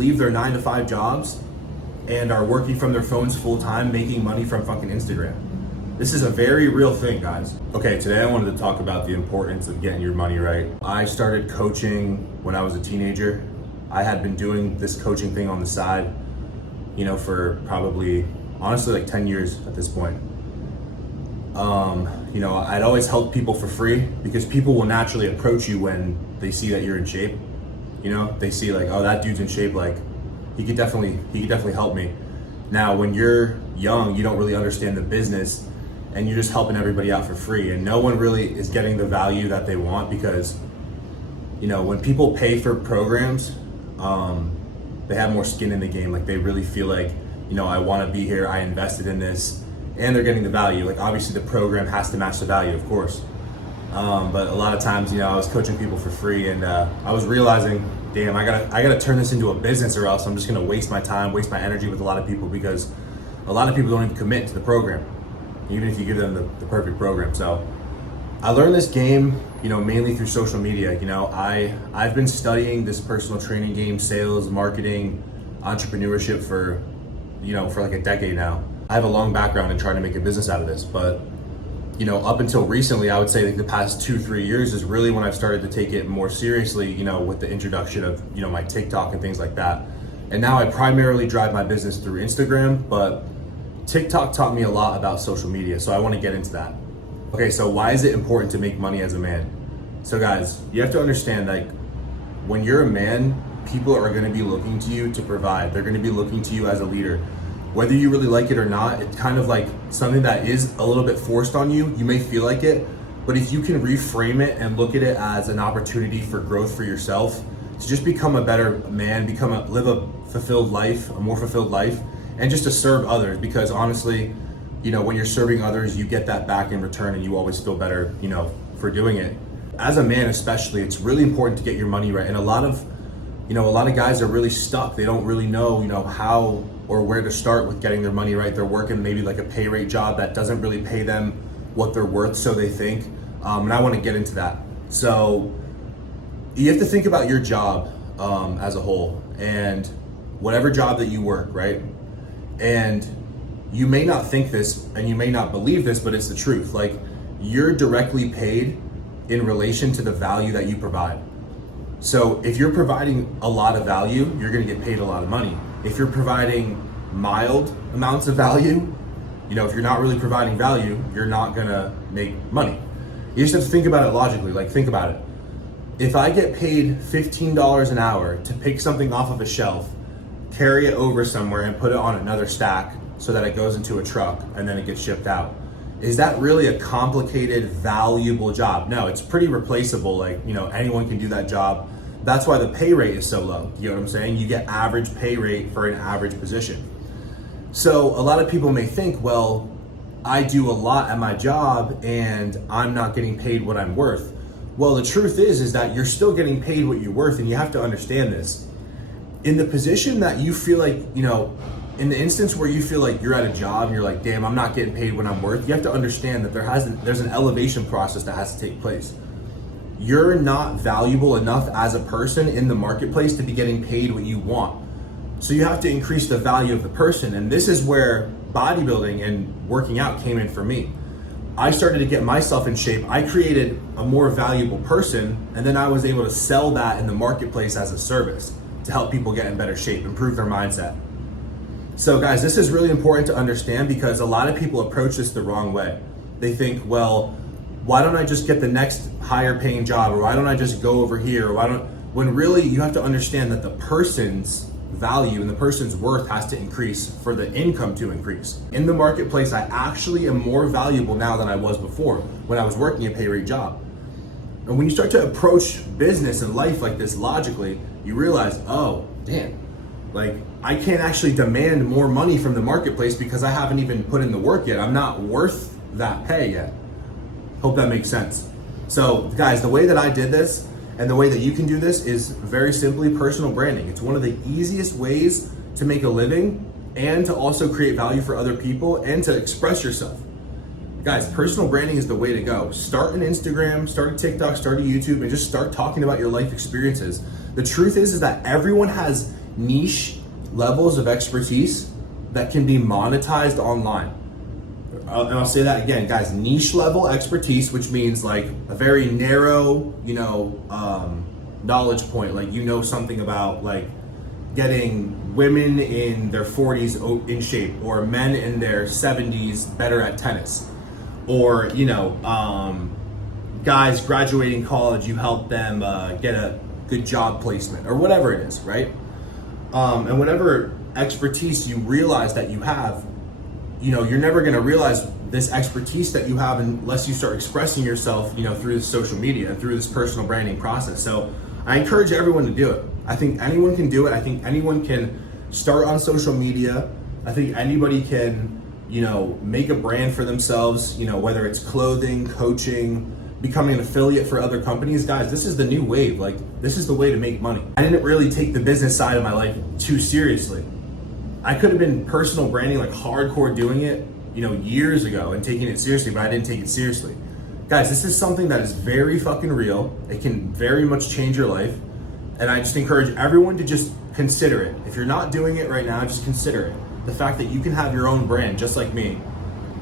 leave their 9-to-5 jobs and are working from their phones full time, making money from fucking Instagram. This is a very real thing, guys. Okay, today I wanted to talk about the importance of getting your money right. I started coaching when I was a teenager. I had been doing this coaching thing on the side, for probably, honestly, like 10 years at this point. I'd always help people for free because people will naturally approach you when they see that you're in shape. They see like, oh, that dude's in shape, like he could definitely help me. Now, when you're young, you don't really understand the business and you're just helping everybody out for free, and no one really is getting the value that they want because, when people pay for programs, they have more skin in the game. Like they really feel like, I want to be here, I invested in this, and they're getting the value. Like obviously the program has to match the value, of course. But a lot of times, I was coaching people for free, and I was realizing, damn, I gotta turn this into a business, or else I'm just gonna waste my time, waste my energy with a lot of people, because a lot of people don't even commit to the program, even if you give them the perfect program. So I learned this game, mainly through social media. I've been studying this personal training game, sales, marketing, entrepreneurship for like a decade now. I have a long background in trying to make a business out of this, but up until recently, I would say like the past 2-3 years is really when I've started to take it more seriously, with the introduction of, my TikTok and things like that. And now I primarily drive my business through Instagram, but TikTok taught me a lot about social media. So I want to get into that. Okay, so why is it important to make money as a man? So guys, you have to understand, like when you're a man, people are going to be looking to you to provide. They're going to be looking to you as a leader. Whether you really like it or not, it's kind of like something that is a little bit forced on you. You may feel like it, but if you can reframe it and look at it as an opportunity for growth for yourself, to just become a better man, live a fulfilled life, a more fulfilled life, and just to serve others. Because honestly, when you're serving others, you get that back in return, and you always feel better, for doing it. As a man especially, it's really important to get your money right. And a lot of guys are really stuck. They don't really know, how or where to start with getting their money right. They're working maybe like a pay rate job that doesn't really pay them what they're worth, so they think. And I want to get into that. So you have to think about your job as a whole, and whatever job that you work, right? And you may not think this and you may not believe this, but it's the truth. Like you're directly paid in relation to the value that you provide. So if you're providing a lot of value, you're gonna get paid a lot of money. If you're providing mild amounts of value, if you're not really providing value, you're not gonna make money. You just have to think about it logically. Like think about it. If I get paid $15 an hour to pick something off of a shelf, carry it over somewhere and put it on another stack so that it goes into a truck and then it gets shipped out, is that really a complicated, valuable job? No, it's pretty replaceable. Like, anyone can do that job. That's why the pay rate is so low. You know what I'm saying? You get average pay rate for an average position. So a lot of people may think, well, I do a lot at my job and I'm not getting paid what I'm worth. Well, the truth is that you're still getting paid what you're worth, and you have to understand this. In the position that you feel like, in the instance where you feel like you're at a job and you're like, damn, I'm not getting paid what I'm worth, you have to understand that there's an elevation process that has to take place. You're not valuable enough as a person in the marketplace to be getting paid what you want. So you have to increase the value of the person. And this is where bodybuilding and working out came in for me. I started to get myself in shape. I created a more valuable person, and then I was able to sell that in the marketplace as a service to help people get in better shape, improve their mindset. So guys, this is really important to understand, because a lot of people approach this the wrong way. They think, well, why don't I just get the next higher paying job, or why don't I just go over here, or when really you have to understand that the person's value and the person's worth has to increase for the income to increase. In the marketplace, I actually am more valuable now than I was before when I was working a pay rate job. And when you start to approach business and life like this logically, you realize, oh, damn, like I can't actually demand more money from the marketplace because I haven't even put in the work yet. I'm not worth that pay yet. Hope that makes sense. So guys, the way that I did this and the way that you can do this is very simply personal branding. It's one of the easiest ways to make a living and to also create value for other people and to express yourself. Guys, personal branding is the way to go. Start an Instagram, start a TikTok, start a YouTube, and just start talking about your life experiences. The truth is that everyone has niche levels of expertise that can be monetized online. And I'll say that again, guys, niche level expertise, which means like a very narrow, knowledge point. Like, something about like getting women in their 40s in shape, or men in their 70s better at tennis, or, guys graduating college, you help them get a good job placement, or whatever it is, right? And whatever expertise you realize that you have, you're never going to realize this expertise that you have unless you start expressing yourself, through the social media and through this personal branding process. So I encourage everyone to do it. I think anyone can do it. I think anyone can start on social media. I think anybody can, make a brand for themselves, whether it's clothing, coaching, becoming an affiliate for other companies. Guys, this is the new wave. Like, this is the way to make money. I didn't really take the business side of my life too seriously. I could have been personal branding, like hardcore doing it, years ago and taking it seriously, but I didn't take it seriously. Guys, this is something that is very fucking real. It can very much change your life. And I just encourage everyone to just consider it. If you're not doing it right now, just consider it. The fact that you can have your own brand, just like me,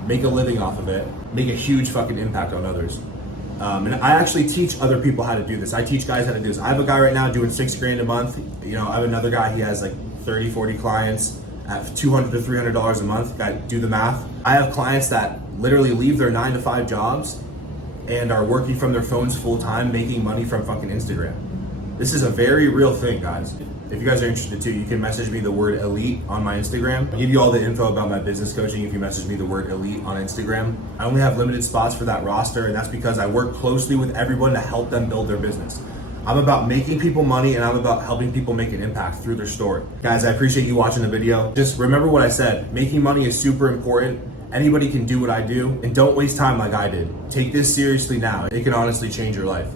make a living off of it, make a huge fucking impact on others. And I actually teach other people how to do this. I teach guys how to do this. I have a guy right now doing $6,000 a month. I have another guy, he has like 30, 40 clients at $200 to $300 a month. Do the math. I have clients that literally leave their 9-to-5 jobs and are working from their phones full time, making money from fucking Instagram. This is a very real thing, guys. If you guys are interested too, you can message me the word elite on my Instagram. I'll give you all the info about my business coaching if you message me the word elite on Instagram. I only have limited spots for that roster, and that's because I work closely with everyone to help them build their business. I'm about making people money, and I'm about helping people make an impact through their story. Guys, I appreciate you watching the video. Just remember what I said. Making money is super important. Anybody can do what I do, and don't waste time like I did. Take this seriously now. It can honestly change your life.